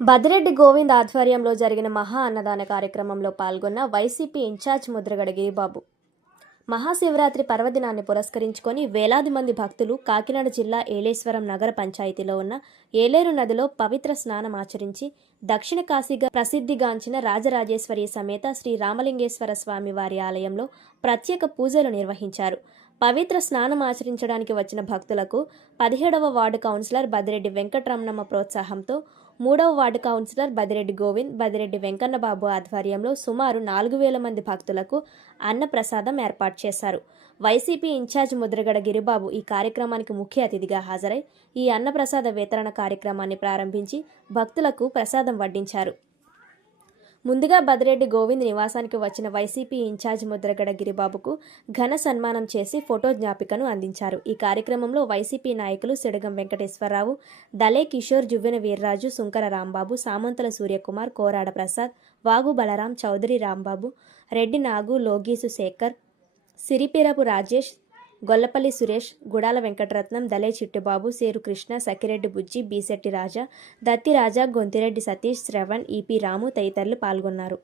భద్రెడ్డి గోవింద్ ఆధ్వర్యంలో జరిగిన మహా అన్నదాన కార్యక్రమంలో పాల్గొన్న వైసీపీ ఇన్ఛార్జ్ ముద్రగడ గిరిబాబు. మహాశివరాత్రి పర్వదినాన్ని పురస్కరించుకొని వేలాది మంది భక్తులు కాకినాడ జిల్లా ఏలేశ్వరం నగర పంచాయతీలో ఉన్న ఏలేరు నదిలో పవిత్ర స్నానం ఆచరించి దక్షిణ కాశీగా ప్రసిద్ధిగాంచిన రాజరాజేశ్వరి సమేత శ్రీ రామలింగేశ్వర స్వామి వారి ఆలయంలో ప్రత్యేక పూజలు నిర్వహించారు. పవిత్ర స్నానం ఆచరించడానికి వచ్చిన భక్తులకు పదిహేడవ వార్డు కౌన్సిలర్ బదిరెడ్డి వెంకటరమణమ్మ ప్రోత్సాహంతో మూడవ వార్డు కౌన్సిలర్ బదిరెడ్డి గోవింద్ బదిరెడ్డి వెంకన్నబాబు ఆధ్వర్యంలో సుమారు నాలుగు వేల మంది భక్తులకు అన్నప్రసాదం ఏర్పాటు చేశారు. వైసీపీ ఇన్ఛార్జ్ ముద్రగడ గిరిబాబు ఈ కార్యక్రమానికి ముఖ్య అతిథిగా హాజరై ఈ అన్నప్రసాద వితరణ కార్యక్రమాన్ని ప్రారంభించి భక్తులకు ప్రసాదం వడ్డించారు. ముందుగా బదిరెడ్డి గోవింద్ నివాసానికి వచ్చిన వైసీపీ ఇన్ఛార్జ్ ముద్రగడ గిరిబాబుకు ఘన సన్మానం చేసి ఫోటో జ్ఞాపికను అందించారు. ఈ కార్యక్రమంలో వైసీపీ నాయకులు సిడగం వెంకటేశ్వరరావు దలే కిషోర్ జువ్వెన వీర్రాజు సుంకర రాంబాబు సామంతల సూర్యకుమార్ కోరాడ ప్రసాద్ వాగు బలరాం చౌదరి రాంబాబు రెడ్డి నాగు లోగీసు శేఖర్ సిరిపిరపు రాజేష్ గొల్లపల్లి సురేష్ గుడాల వెంకటరత్నం దలే చిట్టుబాబు సేరు కృష్ణ సఖిరెడ్డి బుజ్జి బీసెట్టి రాజా దత్తి రాజా గొంతిరెడ్డి సతీష్ శ్రవణ్ ఈపీ రాము తదితరులు పాల్గొన్నారు.